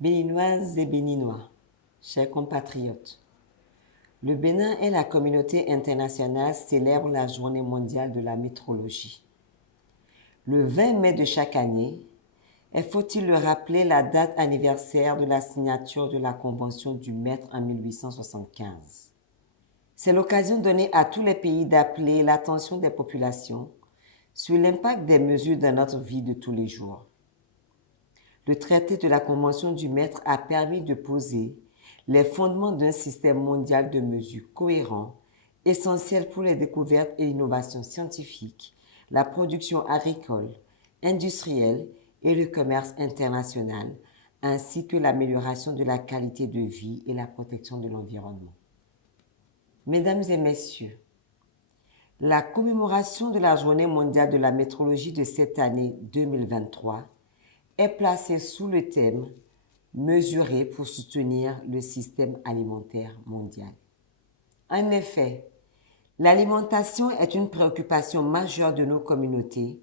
Béninoises et Béninois, chers compatriotes, le Bénin et la communauté internationale célèbrent la Journée mondiale de la métrologie. Le 20 mai de chaque année est, faut-il le rappeler, la date anniversaire de la signature de la Convention du Mètre en 1875. C'est l'occasion donnée à tous les pays d'appeler l'attention des populations sur l'impact des mesures dans notre vie de tous les jours. Le traité de la Convention du Mètre a permis de poser les fondements d'un système mondial de mesures cohérent, essentiel pour les découvertes et l'innovation scientifique, la production agricole, industrielle et le commerce international, ainsi que l'amélioration de la qualité de vie et la protection de l'environnement. Mesdames et messieurs, la commémoration de la Journée mondiale de la métrologie de cette année 2023 est placée sous le thème « Mesurer pour soutenir le système alimentaire mondial ». En effet, l'alimentation est une préoccupation majeure de nos communautés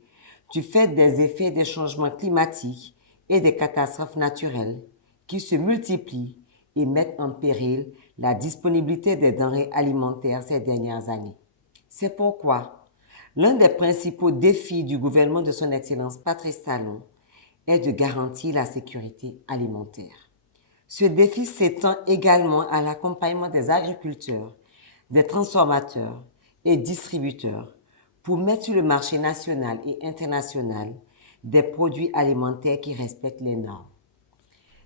du fait des effets des changements climatiques et des catastrophes naturelles qui se multiplient et mettent en péril la disponibilité des denrées alimentaires ces dernières années. C'est pourquoi l'un des principaux défis du gouvernement de son Excellence Patrice Talon est de garantir la sécurité alimentaire. Ce défi s'étend également à l'accompagnement des agriculteurs, des transformateurs et distributeurs pour mettre sur le marché national et international des produits alimentaires qui respectent les normes.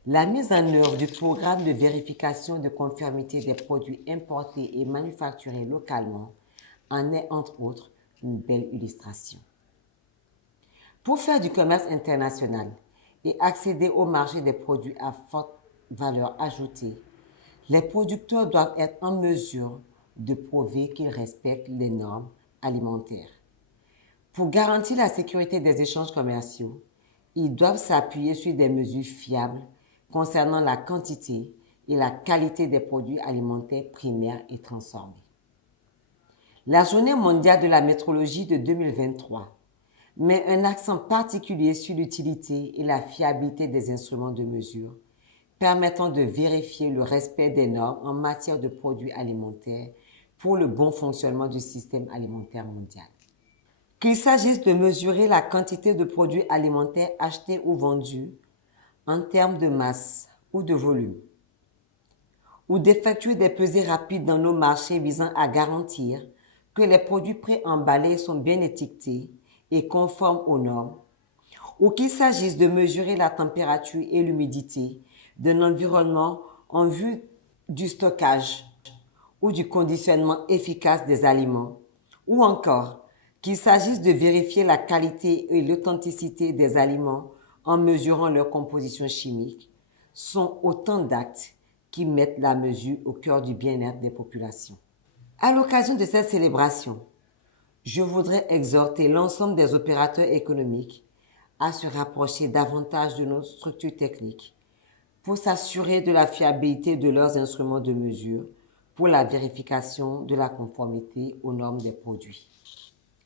La mise en œuvre du programme de vérification de conformité des produits importés et manufacturés localement en est entre autres une belle illustration. Pour faire du commerce international et accéder au marché des produits à forte valeur ajoutée, les producteurs doivent être en mesure de prouver qu'ils respectent les normes alimentaires. Pour garantir la sécurité des échanges commerciaux, ils doivent s'appuyer sur des mesures fiables concernant la quantité et la qualité des produits alimentaires primaires et transformés. La Journée mondiale de la métrologie de 2023 met un accent particulier sur l'utilité et la fiabilité des instruments de mesure permettant de vérifier le respect des normes en matière de produits alimentaires pour le bon fonctionnement du système alimentaire mondial. Qu'il s'agisse de mesurer la quantité de produits alimentaires achetés ou vendus en termes de masse ou de volume, ou d'effectuer des pesées rapides dans nos marchés visant à garantir que les produits préemballés sont bien étiquetés et conformes aux normes, ou qu'il s'agisse de mesurer la température et l'humidité d'un environnement en vue du stockage ou du conditionnement efficace des aliments, ou encore qu'il s'agisse de vérifier la qualité et l'authenticité des aliments en mesurant leur composition chimique, sont autant d'actes qui mettent la mesure au cœur du bien-être des populations. À l'occasion de cette célébration, je voudrais exhorter l'ensemble des opérateurs économiques à se rapprocher davantage de nos structures techniques pour s'assurer de la fiabilité de leurs instruments de mesure pour la vérification de la conformité aux normes des produits.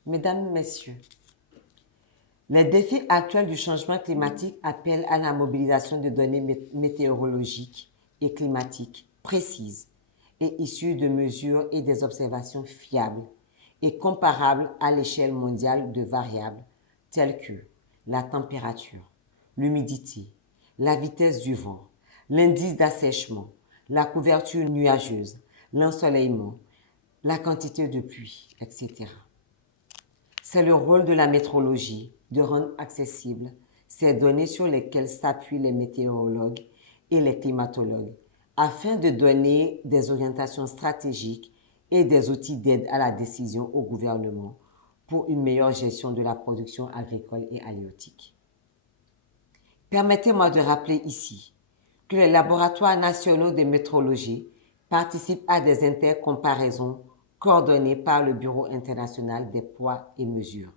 Mesdames, Messieurs, les défis actuels du changement climatique appellent à la mobilisation de données météorologiques et climatiques précises et issues de mesures et des observations fiables et comparables à l'échelle mondiale de variables telles que la température, l'humidité, la vitesse du vent, l'indice d'assèchement, la couverture nuageuse, l'ensoleillement, la quantité de pluie, etc. C'est le rôle de la métrologie de rendre accessibles ces données sur lesquelles s'appuient les météorologues et les climatologues afin de donner des orientations stratégiques et des outils d'aide à la décision au gouvernement pour une meilleure gestion de la production agricole et halieutique. Permettez-moi de rappeler ici que les laboratoires nationaux de métrologie participent à des intercomparaisons coordonnées par le Bureau international des poids et mesures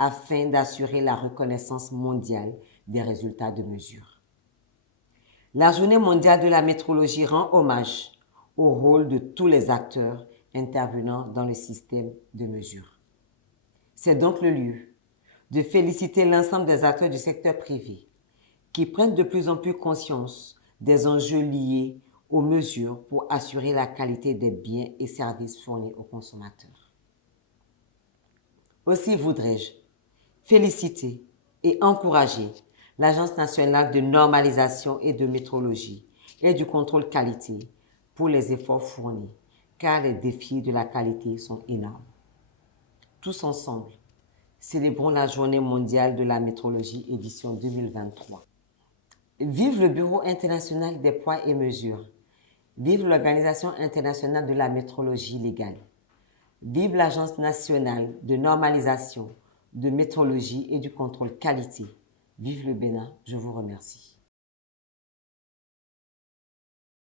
afin d'assurer la reconnaissance mondiale des résultats de mesure. La Journée mondiale de la métrologie rend hommage au rôle de tous les acteurs intervenant dans le système de mesure. C'est donc le lieu de féliciter l'ensemble des acteurs du secteur privé qui prennent de plus en plus conscience des enjeux liés aux mesures pour assurer la qualité des biens et services fournis aux consommateurs. Aussi voudrais-je féliciter et encourager l'Agence nationale de normalisation et de métrologie et du contrôle qualité pour les efforts fournis, car les défis de la qualité sont énormes. Tous ensemble, célébrons la Journée mondiale de la métrologie édition 2023. Vive le Bureau international des poids et mesures. Vive l'Organisation internationale de la métrologie légale. Vive l'Agence nationale de normalisation, de métrologie et du contrôle qualité. Vive le Bénin, je vous remercie.